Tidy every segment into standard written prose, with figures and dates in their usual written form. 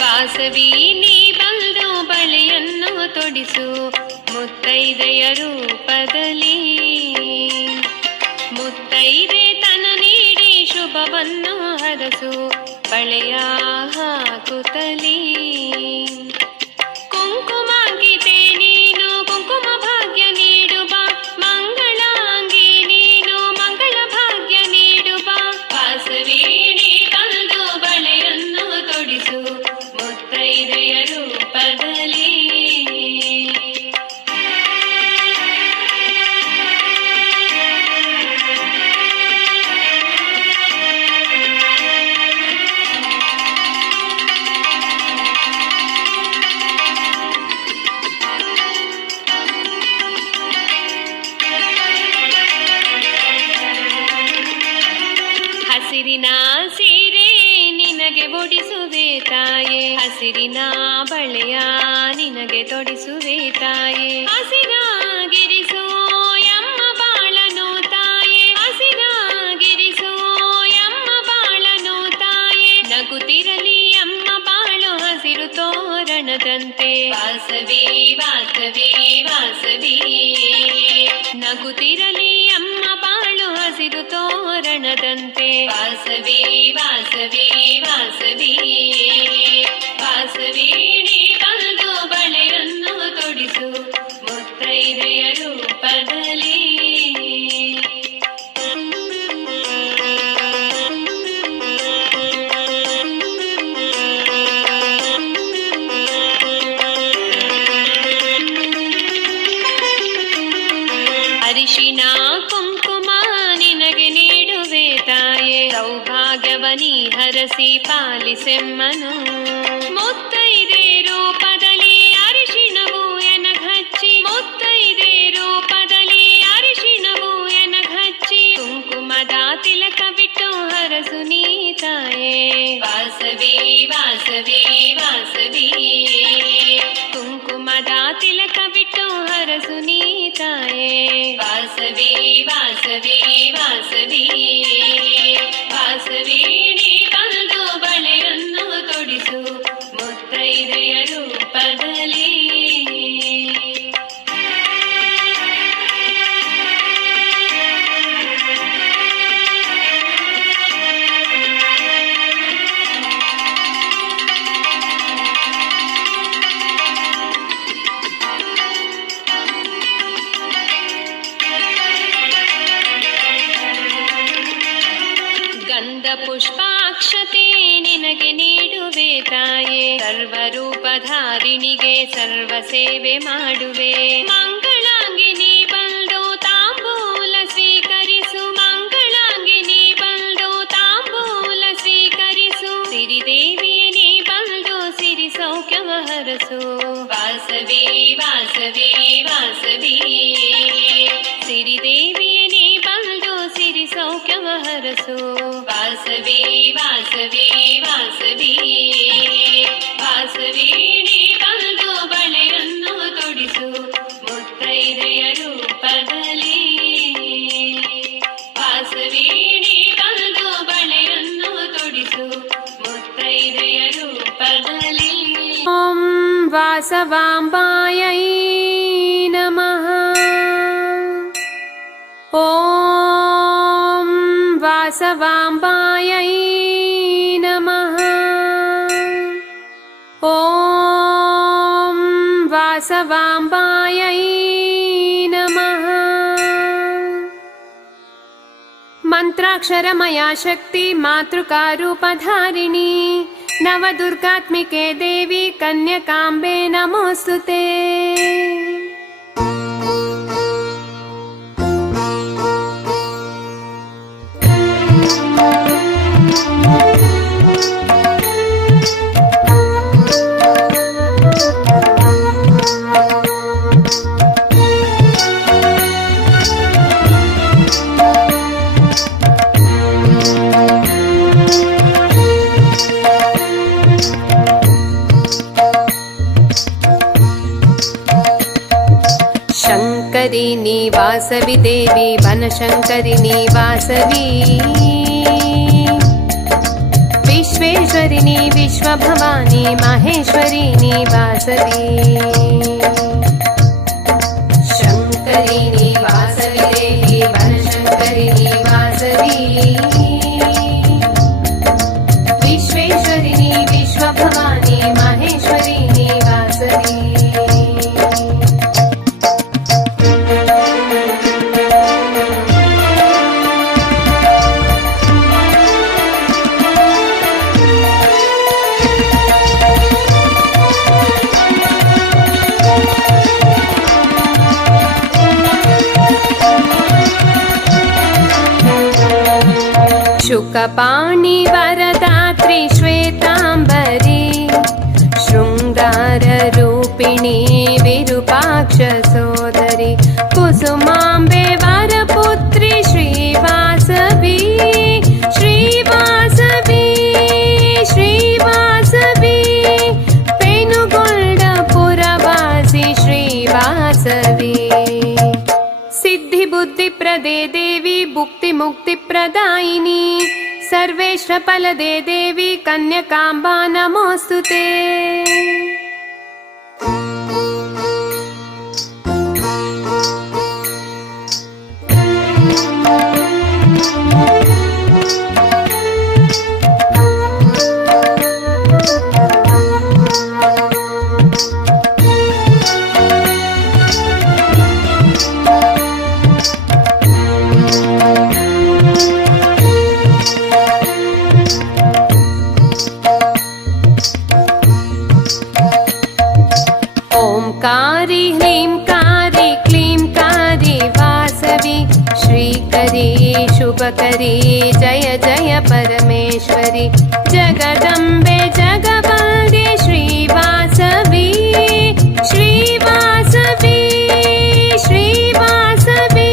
ವಾಸವಿ ನೀ ಬಂದು ಬಳೆಯನ್ನು ತೊಡಿಸು ಮುತ್ತೈದೆಯ ರೂಪದಲ್ಲಿ. ಮುತ್ತೈದೆ ತನ ನೀಡಿ ಶುಭವನ್ನು ಹರಸು ಬಳೆಯ ಹಾಕುತ್ತಲೀ. ಕುಂಕುಮಾಂಗಿತೆ ನೀನು ಕುಂಕುಮ ಭಾಗ್ಯ ನೀಡುವ, ಮಂಗಳಾಂಗಿ ನೀನು ಮಂಗಳ ಭಾಗ್ಯ ನೀಡುವ. ವಾಸವಿ ನೀ ಬಂದು ಬಳೆಯನ್ನು ತೊಡಿಸು ಮುತ್ತೈದೆಯ ರೂಪದಲ್ಲಿ. ಹಸಿರಿನ ಸೀರೆ ನಿನಗೆ ಉಡಿಸುವೆ ತಾಯೇ, ಹಸಿರಿನ ಬಳೆಯ ನಿನಗೆ ತೊಡಿಸುವೆ ತಾಯೇ. ಹಸಿರಾಗಿರಿಸೋ ಎಮ್ಮ ಬಾಳನು ತಾಯೇ, ಹಸಿರಾಗಿರಿಸೋ ಎಮ್ಮ ಬಾಳನು ತಾಯೇ. ನಗುತ್ತಿರಲಿ ಎಮ್ಮ ಬಾಳು ಹಸಿರು ತೋರಣದಂತೆ. ವಾಸವಿ ವಾಸವಿ ವಾಸವಿ, ನಗುತ್ತಿರಲಿ ಎಮ್ಮ ಬಾಳು ಹಸಿರು ತೋರಣದಂತೆ. ವಾಸವಿ ವಾಸವಿ ವಾಸವಿ ವಾಸವಿ ನೀ ಬಂದು ಬಳೆಯನ್ನು ತೊಡಿಸು ಮುತ್ತೈದೆಯ ರೂಪದಲ್ಲಿ. ಅರಿಶಿನ ಕುಂಕುಮ ನಿನಗೆ ನೀಡುವೆ ತಾಯೇ, ಸೌಭಾಗ್ಯವನಿ ಹರಸಿ ಪಾಲಿಸೆಮ್ಮನು. ಮುತ್ತೈದೆ ರೂಪದಲ್ಲಿ ಅರಿಶಿಣವು ಎನಗಚ್ಚಿ, ಮುತ್ತೈದೆ ರೂಪದಲ್ಲಿ ಅರಿಶಿಣವು ಎನಗಚ್ಚಿ. ಕುಂಕುಮದ ತಿಲಕ ಬಿಟ್ಟು ಹರಸು ನೀ ತಾಯೇ. ವಾಸವಿ ವಾಸವಿ ವಾಸವಿ, ಕುಂಕುಮದ ತಿಲಕ ಬಿಟ್ಟು ಹರಸು ನೀ ತಾಯೇ. ವಾಸವಿ ವಾಸವಿ ವಾಸವಿ ವಾಸವಿ ನೀ ಬಂದು ಬಳೆಯನ್ನು ತೊಡಿಸು ಮುತ್ತೈದೆಯ ರೂಪದಲ್ಲಿ. ಗಂಧ ಪುಷ್ಪಾಕ್ಷತೆ ನಿನಗೆ ನೀಡುವೆ ತಾಯೇ, ಸರ್ವರೂಪಧಾರಿಣಿಗೆ ಸರ್ವ ಸೇವೆ ಮಾಡುವೆ. ಮಂಗಳಾಂಗಿನಿ ಬಂದು ತಾಂಬೂಲ ಸ್ವೀಕರಿಸು, ಮಂಗಳಾಂಗಿನಿ ಬಂದು ತಾಂಬೂಲ ಸ್ವೀಕರಿಸು. ಸಿರಿದೇವಿಯ ನೀ ಬಂದು ಸಿರಿ ಸೌಖ್ಯವ ಹರಸು. ವಾಸವಿ ವಾಸವಿ ವಾಸವಿ, ಸಿರಿದೇವಿಯ ನೀ ಬಂದು ಸಿರಿ ಸೌಖ್ಯವ ಹರಸು. ವಾಸವಿ ವಾಸವಿ ವಾಸವಿ ವಾಸವಿ ನೀ ಬಂದು ಬಳೆಯನ್ನು ತೊಡಿಸು ಮುತ್ತೈದೆಯ ರೂಪದಲ್ಲಿ. ವಾಸವಿ ನೀ ಬಂದು ಬಳೆಯನ್ನು ತೊಡಿಸು ಮುತ್ತೈದೆಯ ರೂಪದಲ್ಲಿ. ಓಂ ವಾಸವಾಂಬಾಯೈ ನಮಃ. ಓಂ ವಾಸವಾಂಬಾಯೈ ನಮಃ. ಓಂ ವಾಸವಾಂಬಾಯೈ ನಮಃ. ಮಂತ್ರಾಕ್ಷರಮಯ ಶಕ್ತಿ ಮಾತೃಕಾರೂಪಧಾರಿಣಿ ನವದುರ್ಗಾತ್ಮಿಕೆ ದೇವಿ ಕನ್ಯಕಾಂಬೆ ನಮೋಸ್ತುತೆ. शङ्करिणी वासवि देवी बनशङ्करिणी वासवी विश्वेश्वरिणी विश्वभवानी माहेश्वरिणी वासवी शङ्करिणी वासवि देवी बनशङ्करिणी वासवी विश्वेश्वरिणी विश्वभवानी माहेश्वरिणी वासवी शुकपाणि वरदात्री श्वेताम्बरी शृङ्गाररूपिणी विरूपाक्ष सोदरी कुसुमाम्बे वरपुत्री श्रीवासवी श्रीवासवी श्रीवासवी पेनुगोल्डपुरवासी श्रीवासवी सिद्धिबुद्धिप्रदे देवी भुक्तिमुक्तिप्रदायिनी सर्वेश्वरफलदे देवी कन्यकाम्बा नमोऽस्तुते ओंकारी ह्रींकारी क्लींकारी वासवी श्रीकरी शुभकरी जय जय परमेश्वरी जगदम्बे जगवल्गे श्रीवासवी श्रीवासवी श्रीवासवी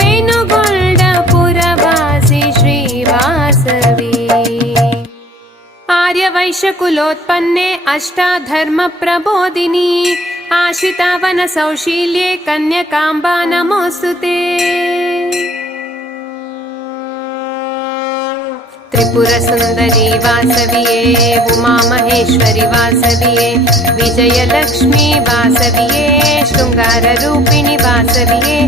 पेनुगोल्डपुरवासी श्रीवासवी आर्यवैश्यकुलोत्पन्ने अष्टाधर्मप्रबोधिनी आशितावनसौशील्ये कन्यकाम्बा नमोऽस्तुते त्रिपुरसुन्दरी वासविये उमामहेश्वरि वासविये विजयलक्ष्मी वासविये शृङ्गाररूपिणि वासविये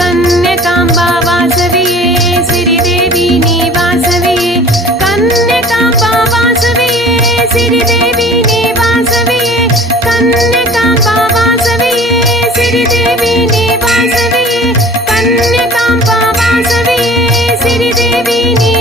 कन्यकाम्बा वासविये सिरिदेवीनी वासविये कन्यकाम्बा वासविये सिरिदेवीनी वासविये कन्यकाम्बा वासविये सिरिदेवीनी वासविये कन्यकाम्बा वासविये सिरिदेवीनी